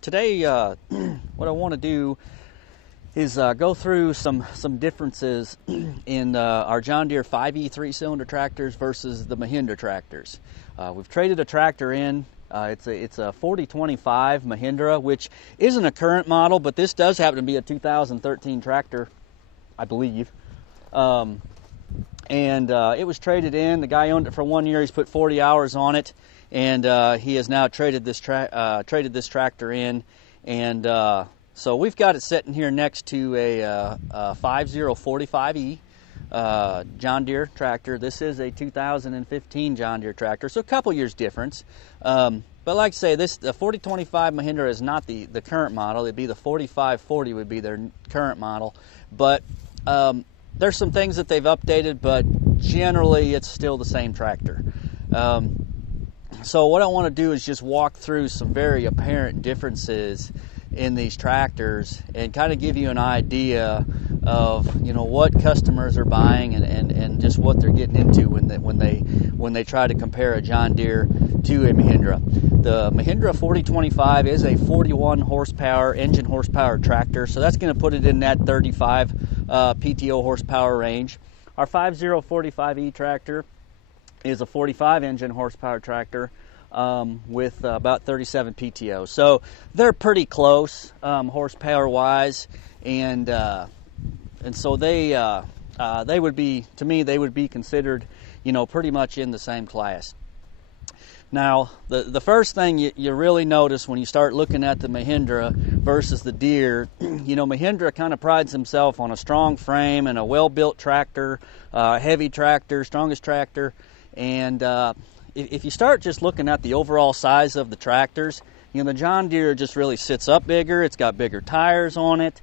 Today, what I want to do is go through some differences in our John Deere 5E 3-cylinder tractors versus the Mahindra tractors. We've traded a tractor in. It's a 4025 Mahindra, which isn't a current model, but this does happen to be a 2013 tractor, I believe. It was traded in. The guy owned it for 1 year. He's put 40 hours on it, and he has now traded this tractor in. And so we've got it sitting here next to a 5045E John Deere tractor. This is a 2015 John Deere tractor, so a couple years difference. But like I say, the 4025 Mahindra is not the current model. It'd be the 4540 would be their current model. But there's some things that they've updated, but generally it's still the same tractor. So what I want to do is just walk through some very apparent differences in these tractors and kind of give you an idea of what customers are buying and just what they're getting into when they try to compare a John Deere to a Mahindra. The Mahindra 4025 is a 41 horsepower engine horsepower tractor, so that's going to put it in that 35 PTO horsepower range. Our 5045E tractor is a 45 engine horsepower tractor with about 37 PTO. So they're pretty close horsepower wise, and so they would be, to me, they would be considered, pretty much in the same class. Now, the first thing you really notice when you start looking at the Mahindra versus the Deere, Mahindra kind of prides himself on a strong frame and a well-built tractor, heavy tractor, strongest tractor. And if you start just looking at the overall size of the tractors, the John Deere just really sits up bigger. It's got bigger tires on it.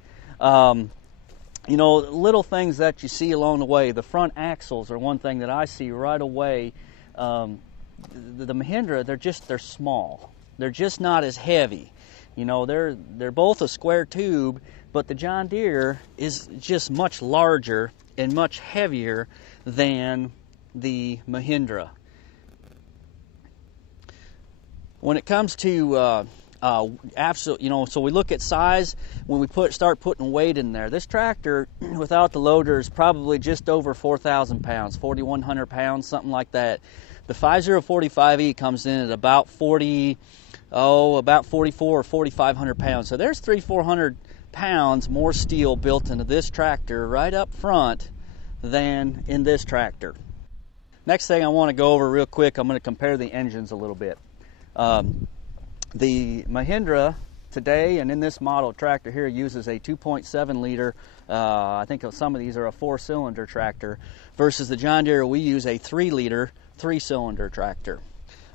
Little things that you see along the way. The front axles are one thing that I see right away. The Mahindra, they're small. They're just not as heavy. They're both a square tube, but the John Deere is just much larger and much heavier than the Mahindra. When it comes to so we look at size when we start putting weight in there. This tractor without the loader is probably just over 4,000 pounds, 4,100 pounds, something like that. The 5045E comes in at about 44 or 4,500 pounds. So there's 300-400 pounds more steel built into this tractor right up front than in this tractor. Next thing I want to go over real quick, I'm going to compare the engines a little bit. The Mahindra today and in this model tractor here uses a 2.7 liter, I think some of these are a 4-cylinder tractor, versus the John Deere we use a 3 liter 3-cylinder tractor.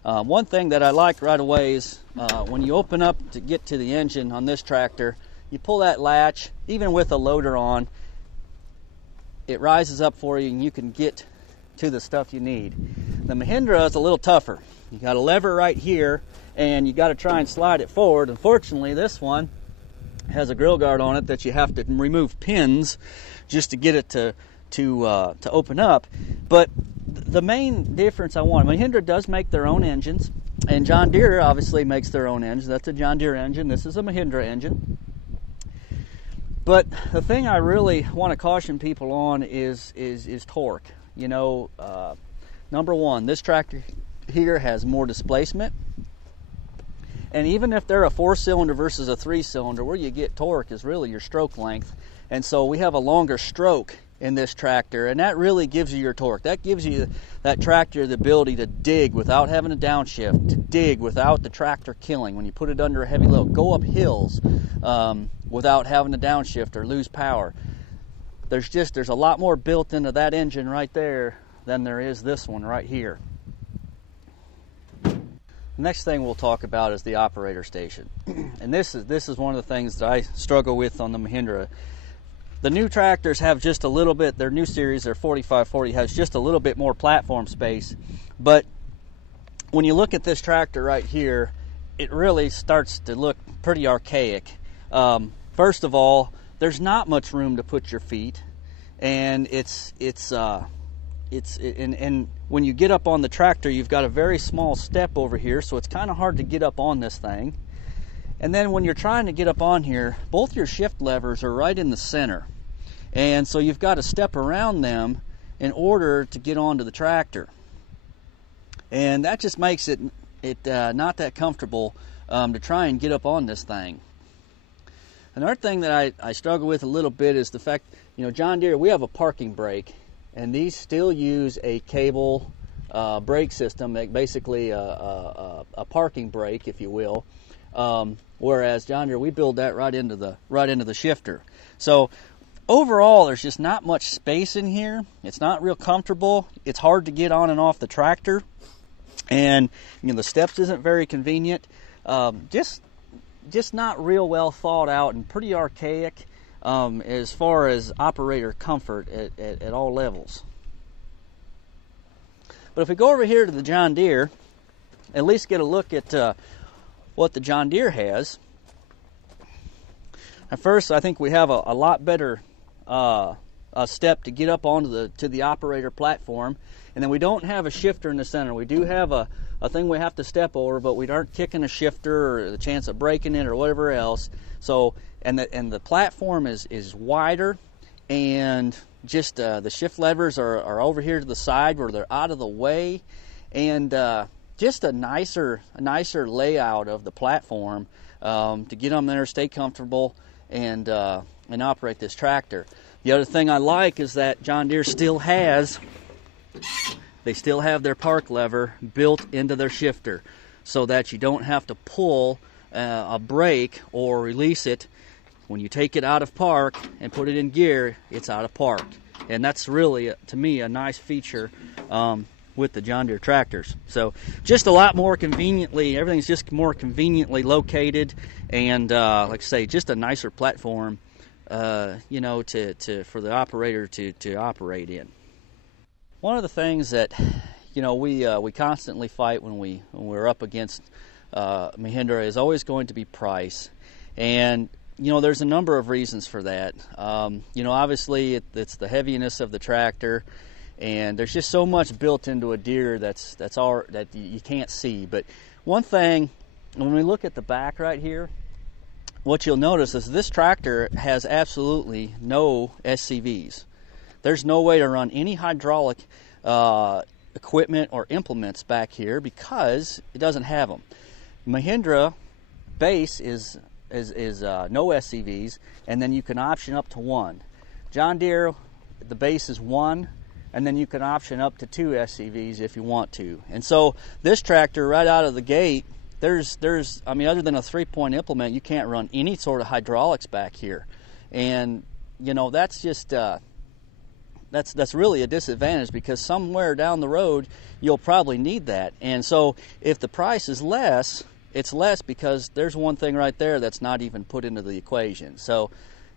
One thing that I like right away is when you open up to get to the engine on this tractor, you pull that latch, even with a loader on, it rises up for you and you can get to the stuff you need. The Mahindra is a little tougher. You got a lever right here and you got to try and slide it forward. Unfortunately, this one has a grill guard on it that you have to remove pins just to get it to open up. But the main difference Mahindra does make their own engines, and John Deere obviously makes their own engines. That's a John Deere engine. This is a Mahindra engine. But the thing I really want to caution people on is torque. Number one, this tractor here has more displacement. And even if they're a 4-cylinder versus a 3-cylinder, where you get torque is really your stroke length. And so we have a longer stroke in this tractor, and that really gives you your torque. That gives you that tractor the ability to dig without having a downshift, to dig without the tractor killing. When you put it under a heavy load, go up hills without having a downshift or lose power. There's a lot more built into that engine right there than there is this one right here. The next thing we'll talk about is the operator station. And this is one of the things that I struggle with on the Mahindra. The new tractors have just a little bit, their new series, their 4540, has just a little bit more platform space. But when you look at this tractor right here, it really starts to look pretty archaic. First of all, there's not much room to put your feet, and and when you get up on the tractor, you've got a very small step over here, so it's kind of hard to get up on this thing. And then when you're trying to get up on here, both your shift levers are right in the center. And so you've got to step around them in order to get onto the tractor. And that just makes it not that comfortable to try and get up on this thing. Another thing that I struggle with a little bit is the fact, John Deere, we have a parking brake, and these still use a cable brake system, basically a parking brake, if you will. Whereas John Deere, we build that right into the shifter. So overall, there's just not much space in here. It's not real comfortable. It's hard to get on and off the tractor, and the steps isn't very convenient. Just not real well thought out and pretty archaic as far as operator comfort at all levels. But if we go over here to the John Deere, at least get a look at what the John Deere has. At first, I think we have a lot better a step to get up onto the operator platform, and then we don't have a shifter in the center. We do have a thing we have to step over, but we aren't kicking a shifter or the chance of breaking it or whatever else. So and the platform is wider, and just the shift levers are over here to the side where they're out of the way, and just a nicer layout of the platform to get on there, stay comfortable, and operate this tractor. The other thing I like is that John Deere still have their park lever built into their shifter, so that you don't have to pull a brake or release it. When you take it out of park and put it in gear, it's out of park. And that's really, to me, a nice feature with the John Deere tractors. So just a lot more conveniently, everything's just more conveniently located, and like I say, just a nicer platform, for the operator to operate in. One of the things that we constantly fight when we're up against Mahindra is always going to be price, and there's a number of reasons for that. Obviously it's the heaviness of the tractor, and there's just so much built into a Deere that you can't see. But one thing, when we look at the back right here, what you'll notice is this tractor has absolutely no SCVs. There's no way to run any hydraulic equipment or implements back here because it doesn't have them. Mahindra base is no SCVs, and then you can option up to one. John Deere, the base is one, and then you can option up to 2 SCVs if you want to. And so this tractor right out of the gate, other than a 3-point implement, you can't run any sort of hydraulics back here. And that's just that's really a disadvantage, because somewhere down the road you'll probably need that. And so if the price is less, it's less because there's one thing right there that's not even put into the equation. So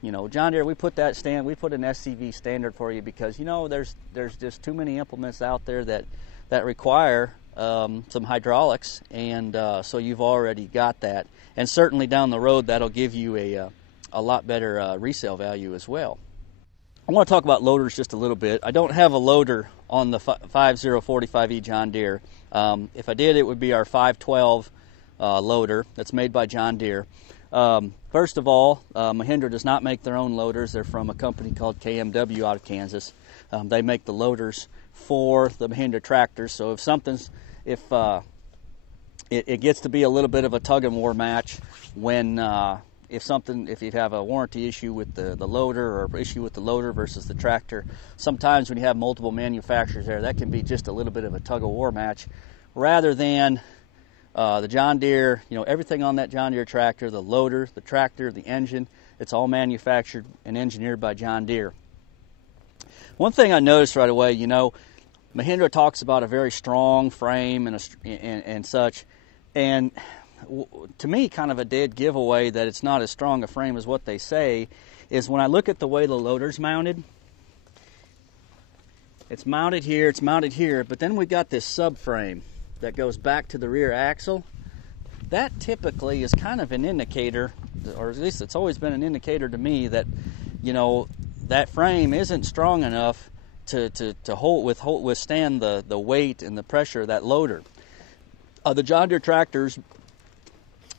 John Deere, we put an SCV standard for you because there's just too many implements out there that require some hydraulics, and so you've already got that. And certainly down the road that'll give you a lot better resale value as well. I want to talk about loaders just a little bit. I don't have a loader on the 5045E John Deere. If I did, it would be our 512 loader that's made by John Deere. First of all, Mahindra does not make their own loaders. They're from a company called KMW out of Kansas. They make the loaders for the Mahindra tractors. So if it gets to be a little bit of a tug and war match when if you have a warranty issue with the loader, or issue with the loader versus the tractor, sometimes when you have multiple manufacturers there, that can be just a little bit of a tug of war match, rather than the John Deere, everything on that John Deere tractor, the loader, the tractor, the engine, it's all manufactured and engineered by John Deere. One thing I noticed right away, Mahindra talks about a very strong frame and such, and to me, kind of a dead giveaway that it's not as strong a frame as what they say is when I look at the way the loader's mounted. It's mounted here, but then we got this subframe that goes back to the rear axle. That typically is kind of an indicator, or at least it's always been an indicator to me, that that frame isn't strong enough to withstand the weight and the pressure of that loader. The John Deere tractors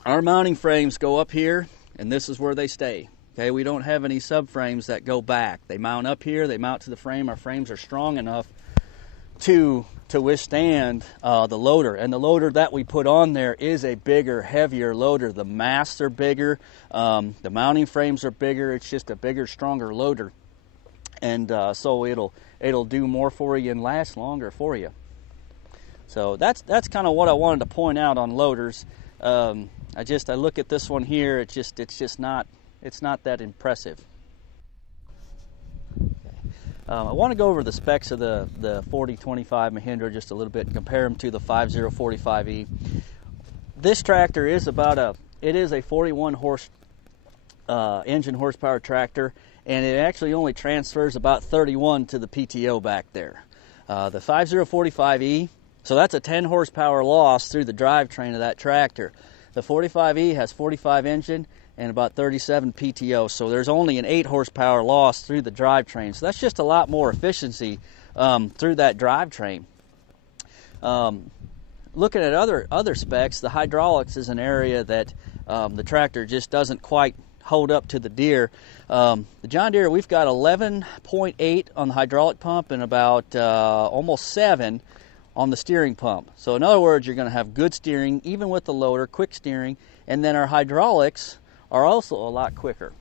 Our mounting frames go up here, and this is where they stay. Okay, we don't have any subframes that go back. They mount up here, they mount to the frame. Our frames are strong enough to withstand the loader. And the loader that we put on there is a bigger, heavier loader. The masts are bigger, the mounting frames are bigger. It's just a bigger, stronger loader. And so it'll do more for you and last longer for you. So that's kind of what I wanted to point out on loaders. I look at this one here. It's just not that impressive. I want to go over the specs of the 4025 Mahindra just a little bit and compare them to the 5045E. This tractor is it is a 41 engine horsepower tractor, and it actually only transfers about 31 to the PTO back there. The 5045E, so that's a 10 horsepower loss through the drivetrain of that tractor. The 45E has 45 engine and about 37 PTO, so there's only an 8 horsepower loss through the drivetrain. So that's just a lot more efficiency through that drivetrain. Looking at other specs, the hydraulics is an area that the tractor just doesn't quite hold up to the Deere. The John Deere, we've got 11.8 on the hydraulic pump and about almost 7 on the steering pump. So in other words, you're going to have good steering, even with the loader, quick steering, and then our hydraulics are also a lot quicker.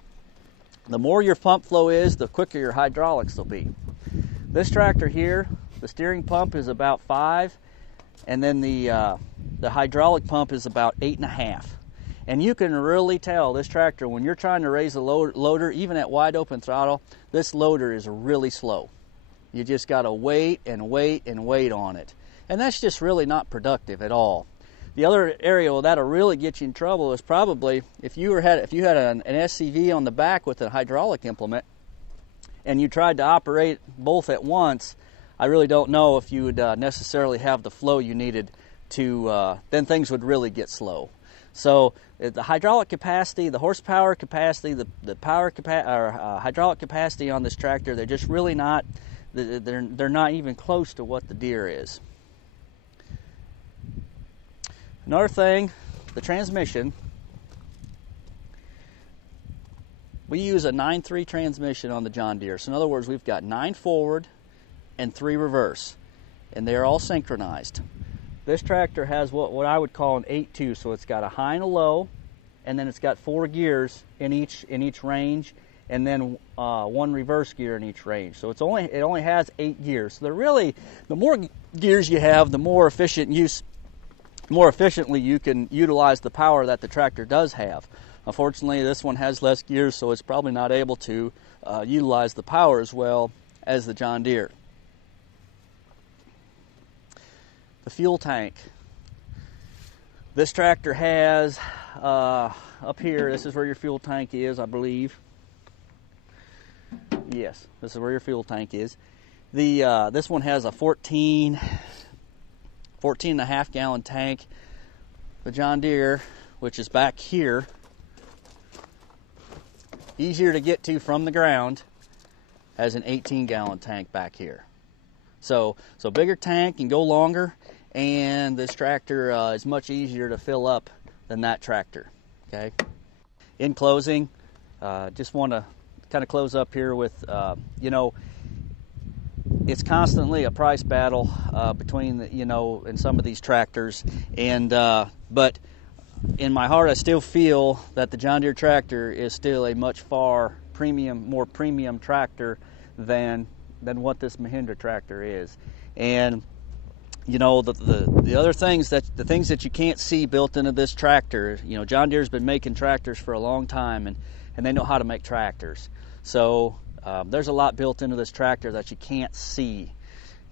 The more your pump flow is, the quicker your hydraulics will be. This tractor here, the steering pump is about 5, and then the hydraulic pump is about 8.5. And you can really tell this tractor, when you're trying to raise the loader, even at wide open throttle, this loader is really slow. You just got to wait and wait and wait on it. And that's just really not productive at all. The other area that'll really get you in trouble is probably if you had an SCV on the back with a hydraulic implement and you tried to operate both at once. I really don't know if you would necessarily have the flow you needed to, then things would really get slow. So the hydraulic capacity, the horsepower capacity, the power hydraulic capacity on this tractor, they're just really not, they're not even close to what the Deere is. Another thing, the transmission. We use a 9-3 transmission on the John Deere. So in other words, we've got 9 forward and 3 reverse, and they're all synchronized. This tractor has what I would call an 8-2, so it's got a high and a low, and then it's got 4 gears in each range, and then 1 reverse gear in each range. So it only has 8 gears. So the more gears you have, the more efficiently you can utilize the power that the tractor does have. Unfortunately, this one has less gears, so it's probably not able to utilize the power as well as the John Deere. The fuel tank. This tractor has, up here, this is where your fuel tank is, I believe. Yes, this is where your fuel tank is. This one has a 14.5 gallon tank. The John Deere, which is back here, easier to get to from the ground, has an 18 gallon tank back here. So bigger tank can go longer, and this tractor is much easier to fill up than that tractor. Okay. In closing, just want to kind of close up here with, it's constantly a price battle between in some of these tractors, and but in my heart I still feel that the John Deere tractor is still a much more premium tractor than what this Mahindra tractor is. And the other things the things that you can't see built into this tractor, John Deere's been making tractors for a long time, and they know how to make tractors. So there's a lot built into this tractor that you can't see.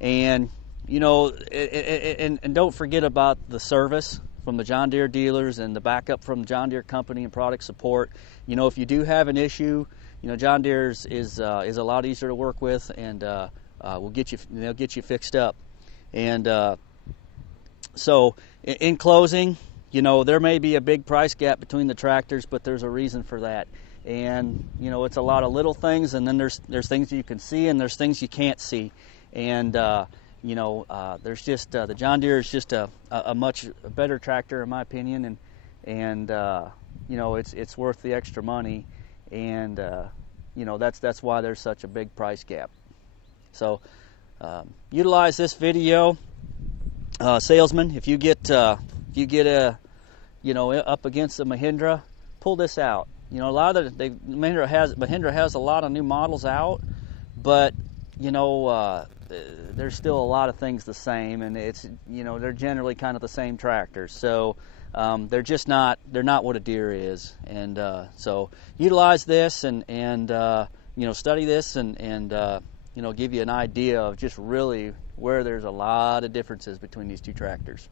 And and don't forget about the service from the John Deere dealers and the backup from John Deere company and product support. If you do have an issue, John Deere's is a lot easier to work with, and they'll get you fixed up. And so in closing, there may be a big price gap between the tractors, but there's a reason for that. And it's a lot of little things, and then there's things you can see, and there's things you can't see. And there's just the John Deere is just a much better tractor in my opinion, and you know, it's worth the extra money, and you know, that's why there's such a big price gap. So utilize this video, salesman. If you get a, you know, up against the Mahindra, pull this out. You know, a lot of Mahindra has a lot of new models out, but you know, there's still a lot of things the same, and it's, you know, they're generally kind of the same tractors. So they're not what a Deere is, and so utilize this and you know, study this and you know, give you an idea of just really where there's a lot of differences between these two tractors.